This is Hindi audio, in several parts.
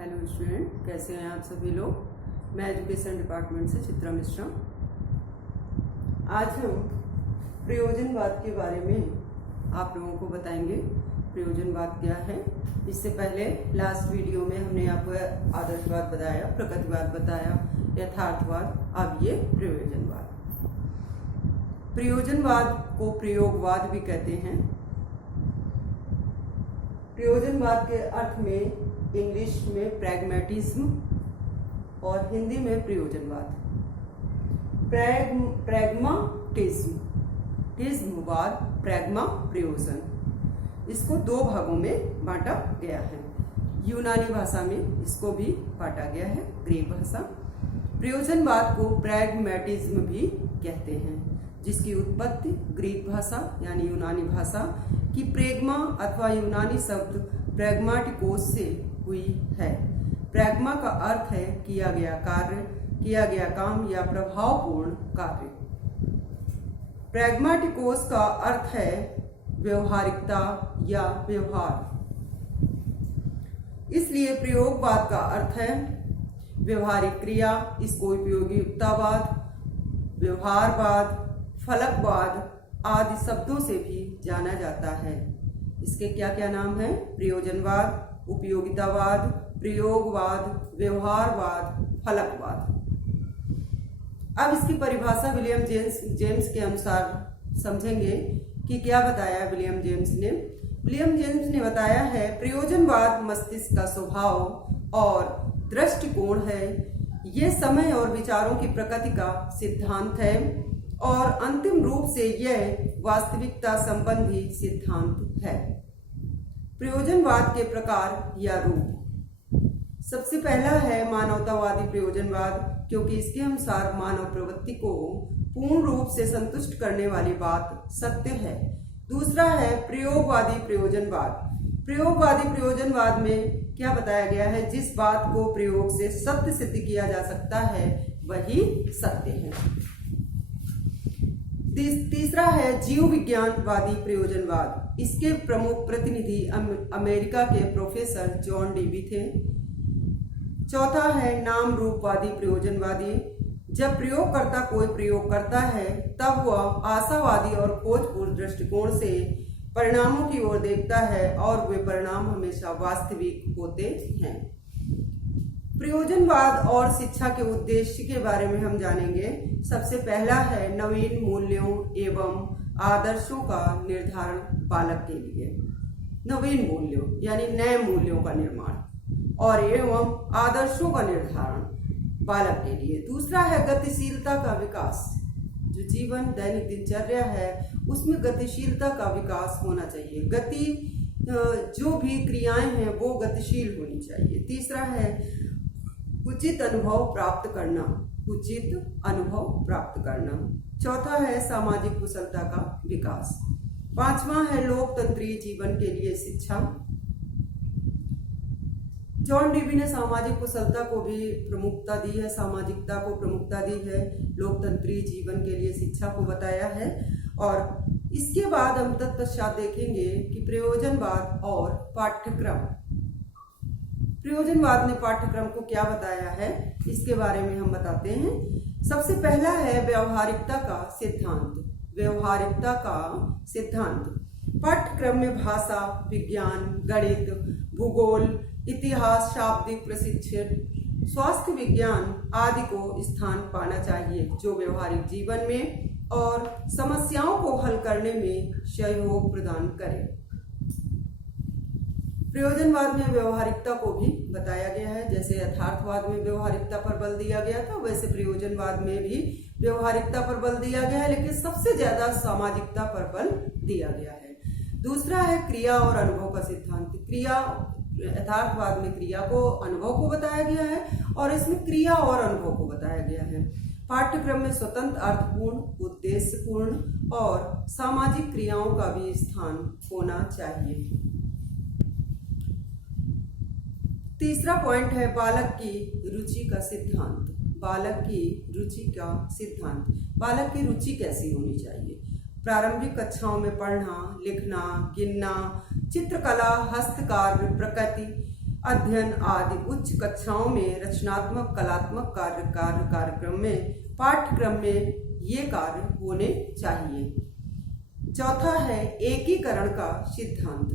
हेलो स्टूडेंट, कैसे हैं आप सभी लोग। मैं एजुकेशन डिपार्टमेंट से चित्रा मिश्रा। आज हम प्रयोजनवाद के बारे में आप लोगों को बताएंगे। प्रयोजनवाद क्या है। इससे पहले लास्ट वीडियो में हमने आपको आदर्शवाद बताया, प्रकृतिवाद बताया, यथार्थवाद, अब ये प्रयोजनवाद। प्रयोजनवाद को प्रयोगवाद भी कहते हैं। प्रयोजनवाद के अर्थ में इंग्लिश में प्रैग्मेटिज्म और हिंदी में प्रयोजनवाद। प्रैग्माटिज्मवाद, प्रैग्मा प्रयोजन, इसको दो भागों में बांटा गया है। यूनानी भाषा में इसको भी बांटा गया है, ग्रीक भाषा। प्रयोजनवाद को प्रैग्मेटिज्म भी कहते हैं, जिसकी उत्पत्ति ग्रीक भाषा यानी यूनानी भाषा की प्रेग्मा अथवा यूनानी शब्द प्रैग्माटिकोस से हुई है। प्रैग्मा का अर्थ है किया गया कार्य, किया गया काम या प्रभावपूर्ण कार्य। प्रैग्माटिकोस का अर्थ है व्यवहारिकता या व्यवहार। इसलिए प्रयोगवाद का अर्थ है व्यवहारिक क्रिया। इसको उपयोगितावाद, व्यवहारवाद, फलकवाद आदि शब्दों से भी जाना जाता है। इसके क्या क्या नाम है? प्रयोजनवाद, उपयोगितावाद, प्रयोगवाद, व्यवहारवाद, फलकवाद। अब इसकी परिभाषा विलियम जेम्स के अनुसार समझेंगे कि क्या बताया विलियम जेम्स ने। विलियम जेम्स ने बताया है प्रयोजनवाद मस्तिष्क का स्वभाव और दृष्टिकोण है। ये समय और विचारों की प्रकृति का सिद्धांत है और अंतिम रूप से यह वास्तविकता संबंधी सिद्धांत है। प्रयोजनवाद के प्रकार या रूप। सबसे पहला है मानवतावादी प्रयोजनवाद, क्योंकि इसके अनुसार मानव प्रवृत्ति को पूर्ण रूप से संतुष्ट करने वाली बात सत्य है। दूसरा है प्रयोगवादी प्रयोजनवाद। प्रयोगवादी प्रयोजनवाद में क्या बताया गया है? जिस बात को प्रयोग से सत्य सिद्ध किया जा सकता है वही सत्य है। तीसरा है जीव विज्ञानवादी प्रयोजनवाद। इसके प्रमुख प्रतिनिधि अमेरिका के प्रोफेसर जॉन डीबी थे। चौथा है नाम रूपवादी प्रयोजनवादी। जब प्रयोगकर्ता कोई प्रयोग करता है तब वह आशावादी और खोजपूर्ण दृष्टिकोण से परिणामों की ओर देखता है और वे परिणाम हमेशा वास्तविक होते हैं। प्रयोजनवाद और शिक्षा के उद्देश्य के बारे में हम जानेंगे। सबसे पहला है नवीन मूल्यों एवं आदर्शों का निर्धारण बालक के लिए। नवीन मूल्यों यानी नए मूल्यों का निर्माण और एवं आदर्शों का निर्धारण बालक के लिए। दूसरा है गतिशीलता का विकास। जो जीवन दैनिक दिनचर्या है उसमें गतिशीलता का विकास होना चाहिए। जो भी क्रियाएं हैं वो गतिशील होनी चाहिए। तीसरा है उचित अनुभव प्राप्त करना। उचित अनुभव प्राप्त करना। चौथा है सामाजिक कुशलता का विकास। पांचवा है लोकतंत्रीय जीवन के लिए शिक्षा। जॉन डीबी ने सामाजिक कुशलता को भी प्रमुखता दी है, सामाजिकता को प्रमुखता दी है, लोकतंत्रीय जीवन के लिए शिक्षा को बताया है। और इसके बाद हम तत्पश्चात देखेंगे कि प्रयोजनवाद और पाठ्यक्रम। प्रयोजनवाद ने पाठ्यक्रम को क्या बताया है इसके बारे में हम बताते हैं। सबसे पहला है व्यवहारिकता का सिद्धांत। व्यवहारिकता का सिद्धांत पाठ्यक्रम में भाषा, विज्ञान, गणित, भूगोल, इतिहास, शाब्दिक प्रशिक्षण, स्वास्थ्य विज्ञान आदि को स्थान पाना चाहिए, जो व्यवहारिक जीवन में और समस्याओं को हल करने में सहयोग प्रदान करे। प्रयोजनवाद में व्यवहारिकता को भी बताया गया है। जैसे यथार्थवाद में व्यवहारिकता पर बल दिया गया था, वैसे प्रयोजनवाद में भी व्यवहारिकता पर बल दिया गया है, लेकिन सबसे ज्यादा सामाजिकता पर बल दिया गया है। दूसरा है क्रिया और अनुभव का सिद्धांत। यथार्थवाद में क्रिया को, अनुभव को बताया गया है और इसमें क्रिया और अनुभव को बताया गया है। पाठ्यक्रम में स्वतंत्र, अर्थपूर्ण, उद्देश्यपूर्ण और सामाजिक क्रियाओं का भी स्थान होना चाहिए। तीसरा पॉइंट है बालक की रुचि का सिद्धांत। बालक की रुचि का सिद्धांत। बालक की रुचि कैसी होनी चाहिए? प्रारंभिक कक्षाओं में पढ़ना, लिखना, गिनना, चित्रकला, हस्तकार्य, प्रकृति अध्ययन आदि उच्च कक्षाओं में रचनात्मक कलात्मक कार्यक्रम में पाठ्यक्रम में ये कार्य होने चाहिए। चौथा है एकीकरण का सिद्धांत।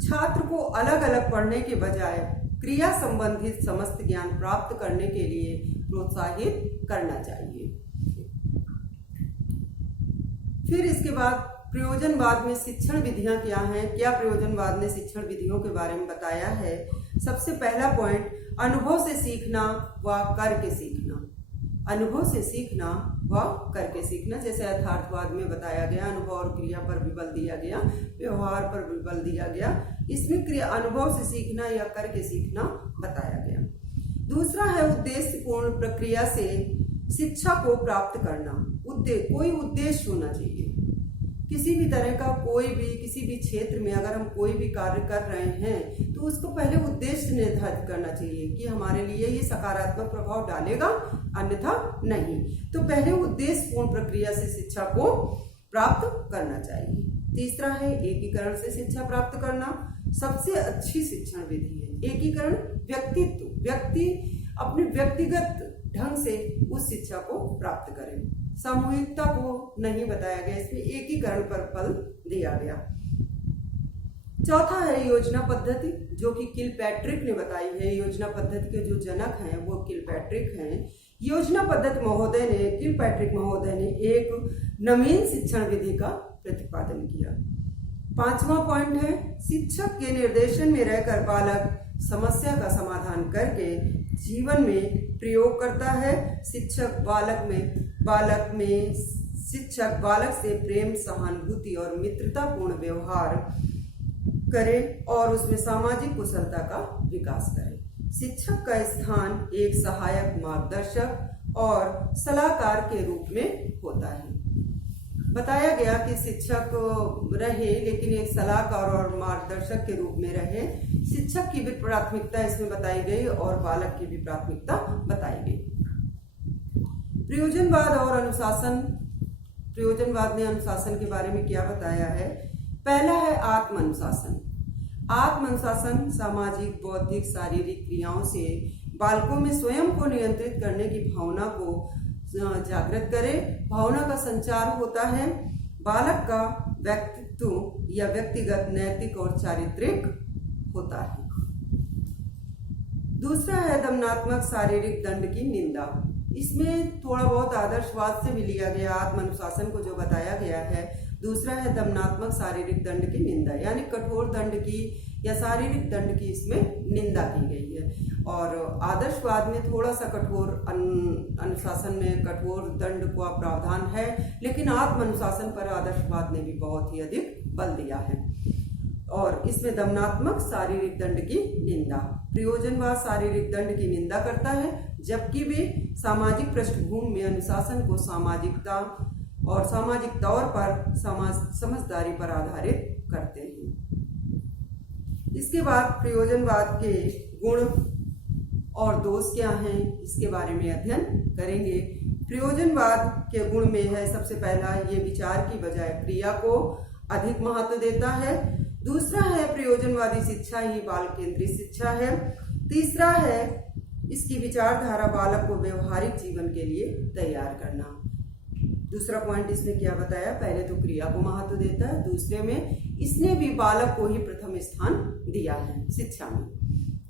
छात्र को अलग अलग पढ़ने के बजाय क्रिया संबंधित समस्त ज्ञान प्राप्त करने के लिए प्रोत्साहित करना चाहिए। फिर इसके बाद प्रयोजनवाद में शिक्षण विधियां क्या हैं, क्या प्रयोजनवाद ने शिक्षण विधियों के बारे में बताया है। सबसे पहला पॉइंट, अनुभव से सीखना व करके सीखना। अनुभव से सीखना व करके सीखना, जैसे यथार्थवाद में बताया गया, अनुभव और क्रिया पर भी बल दिया गया, व्यवहार पर भी बल दिया गया। इसमें क्रिया अनुभव से सीखना या करके सीखना बताया गया। दूसरा है उद्देश्यपूर्ण प्रक्रिया से शिक्षा को प्राप्त करना। कोई उद्देश्य होना चाहिए। किसी भी तरह का किसी भी क्षेत्र में अगर हम कोई भी कार्य कर रहे हैं तो उसको पहले उद्देश्य निर्धारित करना चाहिए कि हमारे लिए ये सकारात्मक प्रभाव डालेगा, अन्यथा नहीं। तो पहले उद्देश्यपूर्ण प्रक्रिया से शिक्षा को प्राप्त करना चाहिए। तीसरा है एकीकरण से शिक्षा प्राप्त करना। सबसे अच्छी शिक्षण विधि है एकीकरण। व्यक्ति अपने व्यक्तिगत ढंग से उस शिक्षा को प्राप्त करें। सामूहिकता को नहीं बताया गया, इसमें एकीकरण पर बल दिया गया। चौथा है योजना पद्धति, जो कि किलपैट्रिक ने बताई है। योजना पद्धति के जो जनक हैं वो किलपैट्रिक हैं। योजना पद्धति किलपैट्रिक महोदय ने एक नवीन शिक्षण विधि का प्रतिपादन किया। पांचवा पॉइंट है शिक्षक के निर्देशन में रहकर बालक समस्या का समाधान करके जीवन में प्रयोग करता है। शिक्षक बालक से प्रेम, सहानुभूति और मित्रतापूर्ण व्यवहार करे और उसमें सामाजिक कुशलता का विकास करे। शिक्षक का स्थान एक सहायक, मार्गदर्शक और सलाहकार के रूप में होता है। बताया गया कि शिक्षक रहे लेकिन एक सलाहकार और मार्गदर्शक के रूप में रहे। शिक्षक की भी प्राथमिकता इसमें बताई गई और बालक की भी प्राथमिकता बताई गई। प्रयोजनवाद और अनुशासन। प्रयोजनवाद ने अनुशासन के बारे में क्या बताया है। पहला है आत्मानुशासन। आत्मानुशासन सामाजिक, बौद्धिक, शारीरिक क्रियाओं से बालकों में स्वयं को नियंत्रित करने की भावना को जागृत करे। भावना का संचार होता है। बालक का व्यक्तित्व या व्यक्तिगत, नैतिक और चारित्रिक होता है। दूसरा है दमनात्मक शारीरिक दंड की निंदा। इसमें थोड़ा बहुत आदर्शवाद से भी लिया गया आत्मानुशासन को जो बताया गया है। दूसरा है दमनात्मक शारीरिक दंड की निंदा, यानी कठोर दंड की या शारीरिक दंड की इसमें निंदा की गई है। और आदर्शवाद में थोड़ा सा कठोर अनुशासन में कठोर दंड का प्रावधान है, लेकिन आत्मानुशासन पर आदर्शवाद ने भी बहुत ही अधिक बल दिया है। और इसमें दमनात्मक शारीरिक दंड की निंदा। प्रयोजनवाद शारीरिक दंड की निंदा करता है, जबकि वे सामाजिक पृष्ठभूमि में अनुशासन को सामाजिकता और सामाजिक तौर पर समझदारी पर आधारित करते हैं। इसके बाद प्रयोजनवाद के गुण और दोष क्या हैं, इसके बारे में अध्ययन करेंगे। प्रयोजनवाद के गुण में है सबसे पहला, ये विचार की बजाय क्रिया को अधिक महत्व देता है। दूसरा है प्रयोजनवादी शिक्षा ही बाल केंद्रित शिक्षा है। तीसरा है इसकी विचारधारा बालक को व्यवहारिक जीवन के लिए तैयार करना। दूसरा पॉइंट इसने क्या बताया, पहले तो क्रिया को महत्व देता है, दूसरे में इसने भी बालक को ही प्रथम स्थान दिया है शिक्षा में।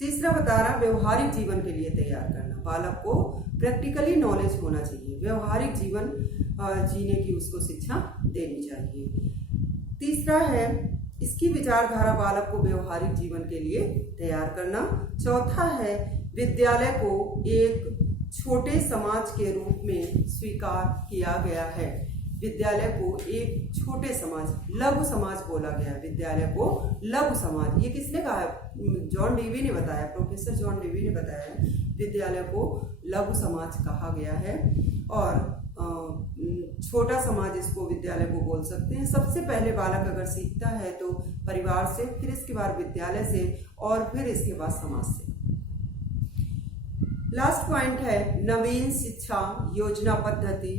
तीसरा बता रहा व्यवहारिक जीवन के लिए तैयार करना। बालक को प्रैक्टिकली नॉलेज होना चाहिए, व्यवहारिक जीवन जीने की उसको शिक्षा देनी चाहिए। तीसरा है इसकी विचारधारा बालक को व्यवहारिक जीवन के लिए तैयार करना। चौथा है विद्यालय को एक छोटे समाज के रूप में स्वीकार किया गया है। विद्यालय को एक छोटे समाज, लघु समाज बोला गया है। विद्यालय को लघु समाज, ये किसने कहा है, जॉन डेवी ने बताया, प्रोफेसर जॉन डेवी ने बताया है। विद्यालय को लघु समाज कहा गया है और छोटा समाज इसको विद्यालय को बोल सकते हैं। सबसे पहले बालक अगर सीखता है तो परिवार से, फिर इसके बाद विद्यालय से और फिर इसके बाद समाज से। लास्ट पॉइंट है नवीन शिक्षा योजना पद्धति,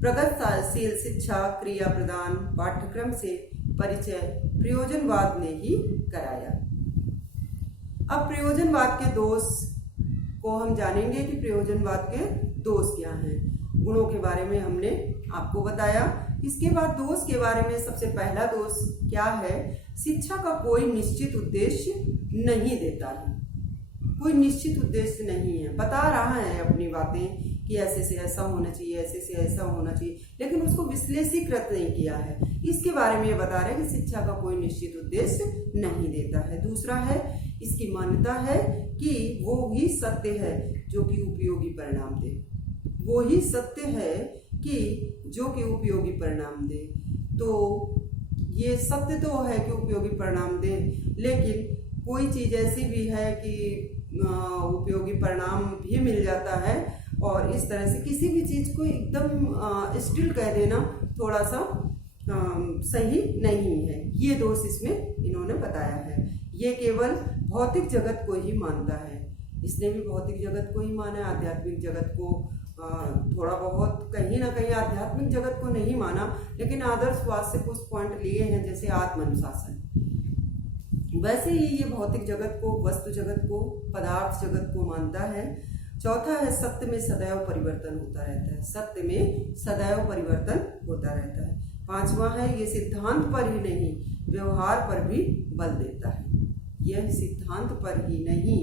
प्रगतिशील शिक्षा क्रिया प्रदान पाठ्यक्रम से परिचय प्रयोजनवाद ने ही कराया। अब प्रयोजनवाद के दोष को हम जानेंगे कि प्रयोजनवाद के दोष क्या हैं। गुणों के बारे में हमने आपको बताया। इसके बाद दोष के बारे में सबसे पहला दोष क्या है, शिक्षा का कोई निश्चित उद्देश्य नहीं देता है। कोई निश्चित उद्देश्य नहीं है, बता रहा है अपनी बातें कि ऐसे से ऐसा होना चाहिए, ऐसे से ऐसा होना चाहिए, लेकिन उसको विश्लेषीकृत नहीं किया है। इसके बारे में ये बता रहे हैं कि शिक्षा का कोई निश्चित उद्देश्य नहीं देता है। दूसरा है, इसकी मान्यता है कि वो ही सत्य है जो कि उपयोगी परिणाम दे। वो ही सत्य है कि जो कि उपयोगी परिणाम दे। तो ये सत्य तो है कि उपयोगी परिणाम दे, लेकिन कोई चीज ऐसी भी है कि उपयोगी परिणाम भी मिल जाता है, और इस तरह से किसी भी चीज को एकदम स्टिल कह देना थोड़ा सा सही नहीं है। ये दोष इसमें इन्होंने बताया है। ये केवल भौतिक जगत को ही मानता है। इसने भी भौतिक जगत को ही माना है, आध्यात्मिक जगत को थोड़ा बहुत कहीं ना कहीं आध्यात्मिक जगत को नहीं माना, लेकिन आदर्शवाद से कुछ पॉइंट लिए हैं, जैसे आत्म अनुशासन। वैसे ही ये भौतिक जगत को, वस्तु जगत को, पदार्थ जगत को मानता है। चौथा है, सत्य में सदैव परिवर्तन होता रहता है। सत्य में सदैव परिवर्तन होता रहता है। पांचवा है, ये सिद्धांत पर ही नहीं व्यवहार पर भी बल देता है। यह सिद्धांत पर ही नहीं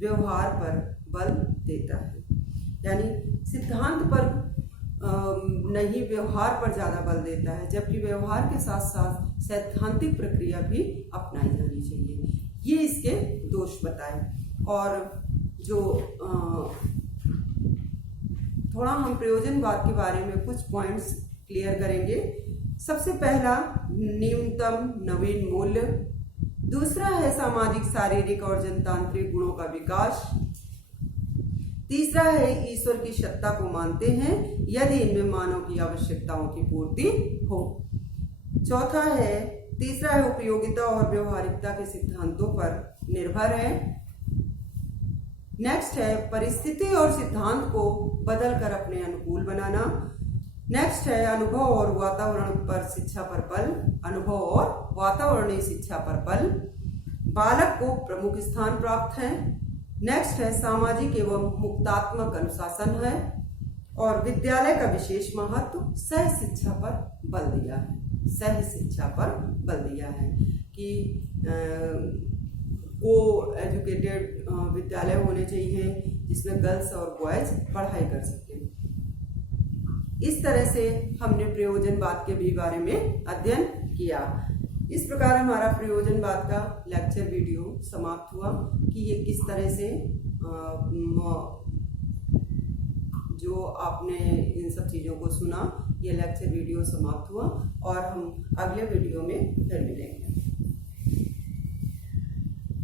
व्यवहार पर बल देता है, यानी सिद्धांत पर नहीं व्यवहार पर ज्यादा बल देता है, जबकि व्यवहार के साथ साथ सैद्धांतिक प्रक्रिया भी अपनाई जानी चाहिए। ये इसके दोष बताए। और जो थोड़ा हम प्रयोजनवाद के बारे में कुछ पॉइंट्स क्लियर करेंगे। सबसे पहला, न्यूनतम नवीन मूल्य। दूसरा है सामाजिक, शारीरिक और जनतांत्रिक गुणों का विकास। तीसरा है, ईश्वर की सत्ता को मानते हैं यदि इनमें मानव की आवश्यकताओं की पूर्ति हो। चौथा है, तीसरा है, उपयोगिता और व्यवहारिकता के सिद्धांतों पर निर्भर है। नेक्स्ट है, परिस्थिति और सिद्धांत को बदलकर अपने अनुकूल बनाना। नेक्स्ट है, अनुभव और वातावरण पर शिक्षा पर बल। अनुभव और वातावरणीय शिक्षा पर बल। बालक को प्रमुख स्थान प्राप्त है। नेक्स्ट है, सामाजिक एवं मुक्तात्मक अनुशासन है। और विद्यालय का विशेष महत्व सह शिक्षा पर बल दिया है। सह शिक्षा पर बल दिया है कि को एजुकेटेड विद्यालय होने चाहिए जिसमें गर्ल्स और बॉयज पढ़ाई कर सकें। इस तरह से हमने प्रयोजनवाद के भी बारे में अध्ययन किया। इस प्रकार हमारा प्रयोजनवाद का लेक्चर वीडियो समाप्त हुआ कि ये किस तरह से जो आपने इन सब चीज़ों को सुना, ये लेक्चर वीडियो समाप्त हुआ और हम अगले वीडियो में फिर मिलेंगे।